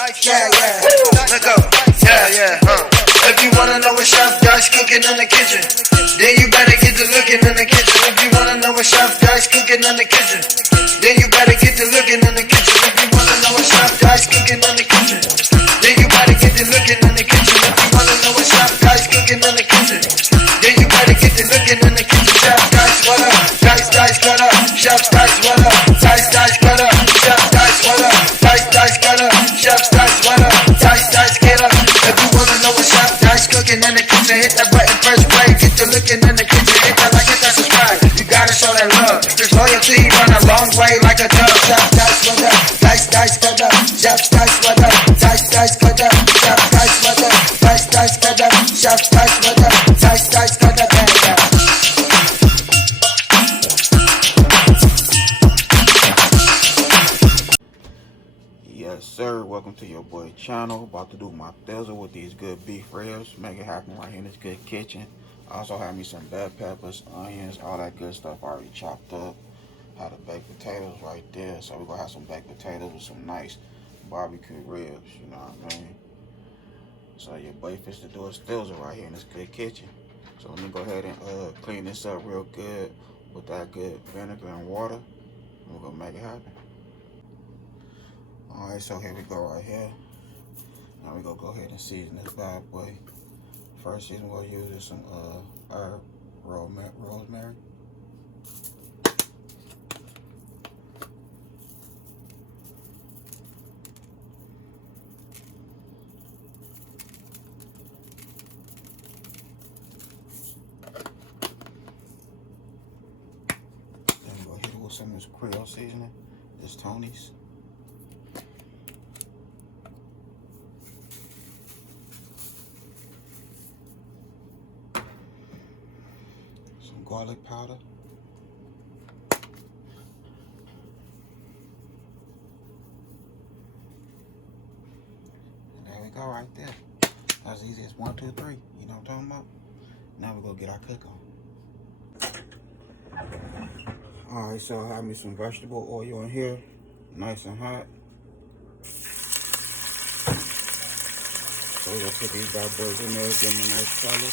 Yeah, let go. Yeah. If you wanna know what Chef Dice cooking in the kitchen, then you better get to looking in the kitchen. If you wanna know what Chef Dice cooking in the kitchen, then you better get to looking in the kitchen. If you wanna know what Chef Dice cooking in the kitchen, then you better get to looking in the kitchen. If you wanna know what Chef Dice cooking in the kitchen, then you better get to looking in the kitchen. Chef Dice, what up? Dice, cut up. Chef Dice, what up? Dice, cut up. Chef Dice, what up? Dice, cut up. Chef Dice, what up? Dice, get up. If you wanna know what Chef Dice cooking in the kitchen, hit that button, press play. Get to looking in the kitchen, hit that like, hit that subscribe. You gotta show that love. This loyalty run a long way like a dove. Chef Dice, what up? Dice, cut up. Chef Dice, what up? Dice, cut up. Chef Dice, what up? Dice, cut up. Chef Dice, what up? Dice, cut up. Yes sir, welcome to your boy channel. About to do my thizzle with these good beef ribs. Make it happen right here in this good kitchen. I also have me some bell peppers, onions, all that good stuff already chopped up. Had the baked potatoes right there, so we're gonna have some baked potatoes with some nice barbecue ribs, you know what I mean? So your boy fits to do his thizzle right here in this good kitchen. So let me go ahead and clean this up real good with that good vinegar and water. And we're gonna make it happen. Alright, so here we go right here. Now we gonna go ahead and season this bad boy. First season we'll use is some herb, rosemary. Then we're gonna hit it with some of this CREOLE seasoning, this Tony's. Garlic powder. And there we go right there. That's easy as 1, 2, 3. You know what I'm talking about? Now we're gonna get our cook on. Alright, so I have me some vegetable oil in here. Nice and hot. So we're gonna put these bad boys in there, give them a nice color.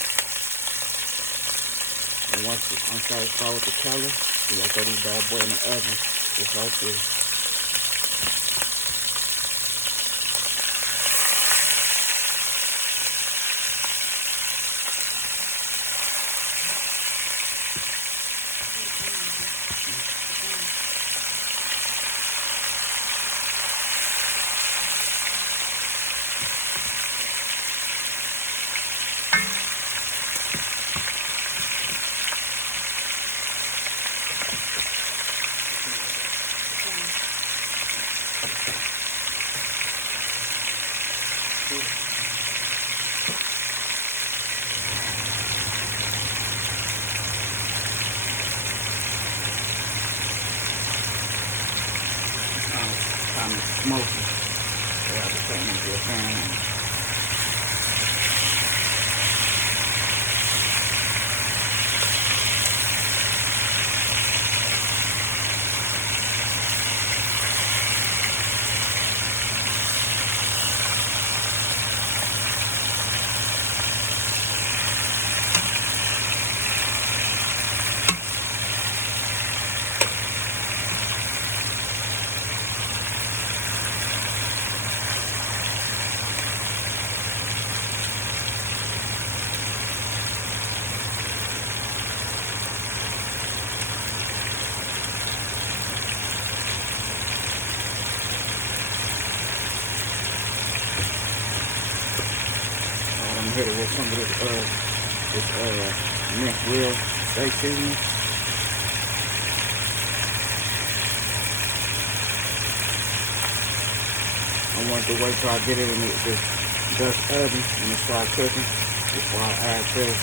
And once I'm satisfied with the color, we're gonna throw these bad boy in the oven. Just like this. Kind of smoky. So I have to put it into a pan. Hit it with some of this minced real steak seasoning. I want to wait till I get it in this Dutch oven and it start cooking before I add this.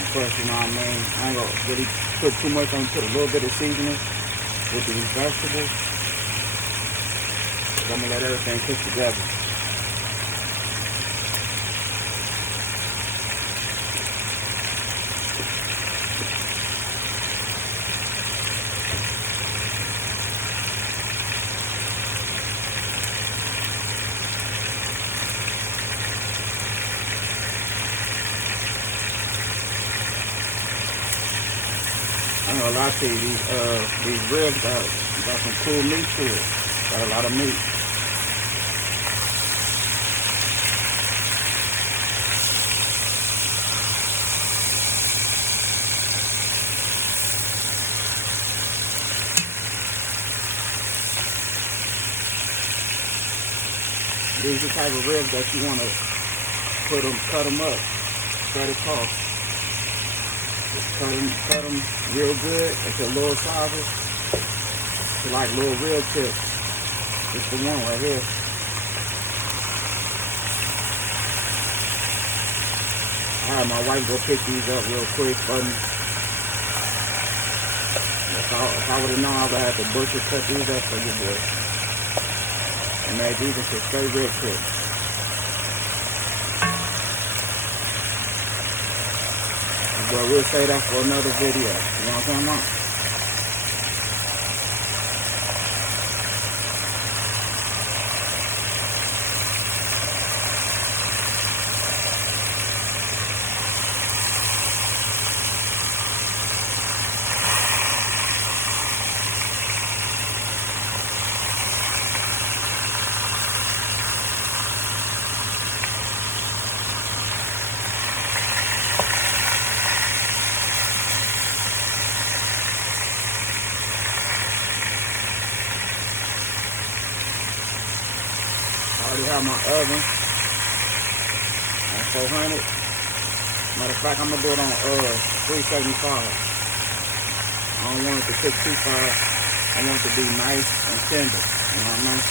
Of course, you know what I mean? I ain't gonna really put too much. I'm gonna put a little bit of seasoning with these vegetables. I'm gonna let everything cook together. ain't gonna lie to you, these ribs got some cool meat to it. Got a lot of meat. These are the type of ribs that you want to cut them up, cut it off. Just cut them real good into little sizes, to like little rib tips. It's the one right here. I had my wife go pick these up real quick for me. If I would have known, I would have had the butcher cut these up for you boy. And made these into straight rib tips. But we'll say that for another video. You know what I'm talking about? I already have my oven on 400. Matter of fact, I'm gonna do it on 375. I don't want it to cook too fast. I want it to be nice and tender. You know what I mean?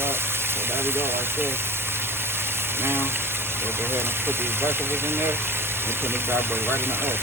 So there we go right there. Now, we'll go ahead and put these vegetables in there and put this bad boy right in the oven.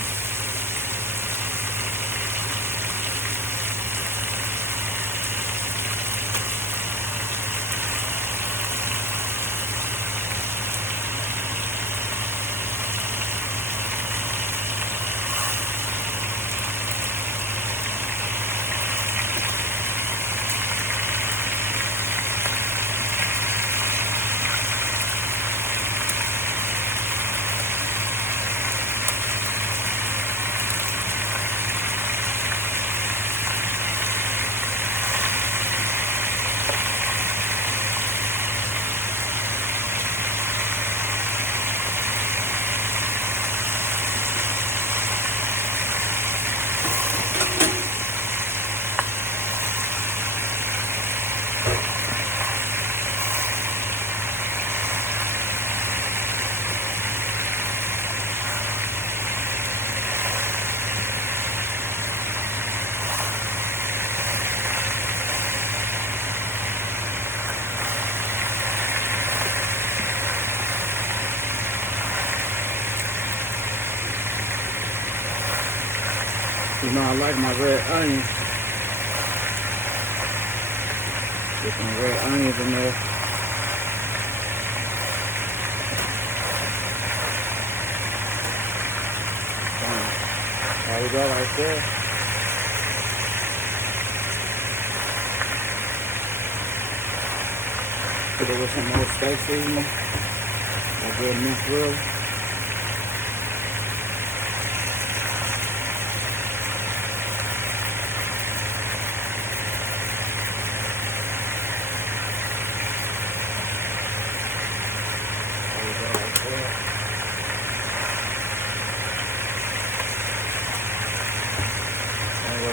You know, I like my red onions. Get some red onions in there. There we go right there. Put it with some more steak seasoning. A good minced grill.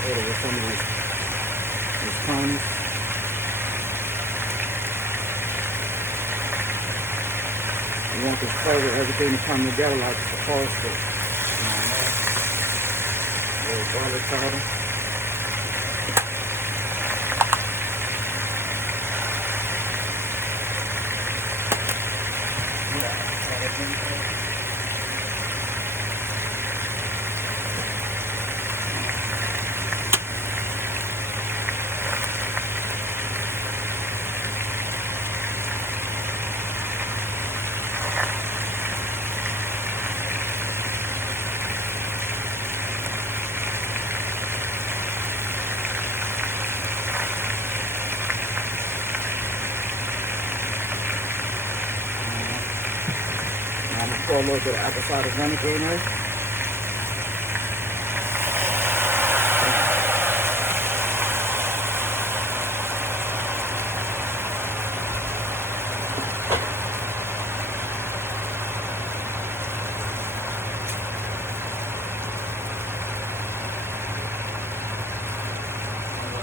Hit it with some of these cones. You want this flavor, everything to come together like it's supposed to. You know what I mean? garlic powder. I'm gonna pour a little bit of apple cider vinegar in there.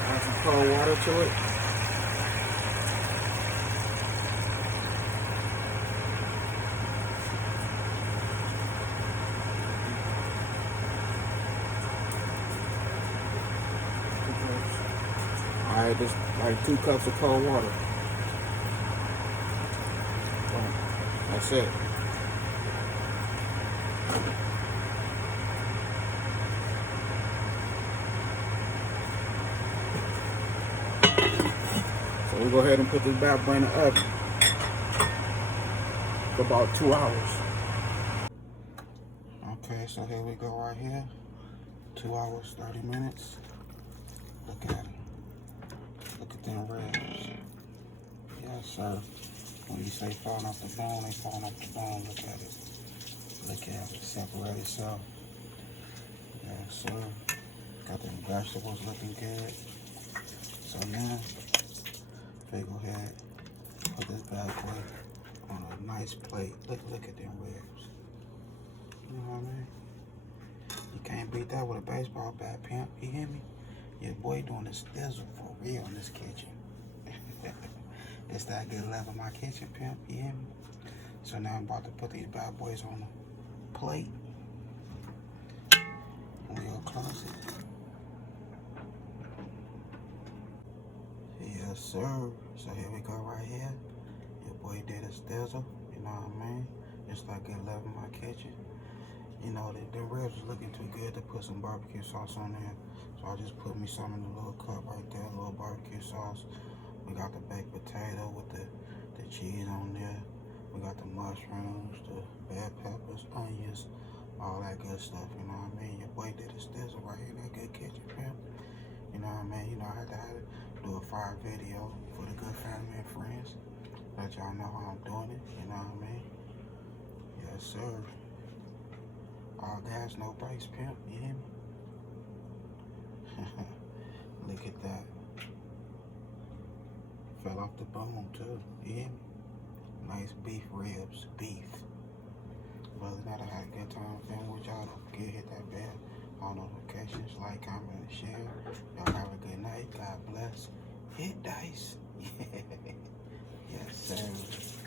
Add some cold water to it. Alright, just like 2 cups of cold water. That's it. So we'll go ahead and put this bad boy in the oven for about 2 hours. Okay, so here we go right here. 2 hours, 30 minutes. Look at it. Look at them ribs. Yes, sir. When you say falling off the bone, they falling off the bone. Look at it. Look at it. Separate itself. Yes, sir. Got them vegetables looking good. So now, they go ahead, put this bad boy on a nice plate. Look at them ribs. You know what I mean? You can't beat that with a baseball bat, pimp. You hear me? Your boy doing this thizzle for real in this kitchen. It's that good love in my kitchen, pimp. You hear me? So now I'm about to put these bad boys on the plate. We'll close it. Yes, sir. So here we go right here. Your boy did his thizzle. You know what I mean? Just like good love in my kitchen. You know, the ribs is looking too good to put some barbecue sauce on there. So I just put me some in the little cup right there, a little barbecue sauce. We got the baked potato with the cheese on there. We got the mushrooms, the bell peppers, onions, all that good stuff, you know what I mean? Your boy did his thizzle right here in that good kitchen, pimp. You know what I mean? You know, I had to do a fire video for the good family and friends. Let y'all know how I'm doing it, you know what I mean? Yes, sir. All gas, no brakes, pimp, you hear me? Look at that. Fell off the bone too, you hear me? Nice beef ribs, beef. But other than that, I had a good time filming with y'all. Don't forget to hit that bell, all notifications, like, comment, and share. Y'all have a good night. God bless. Hit dice. Yes, sir.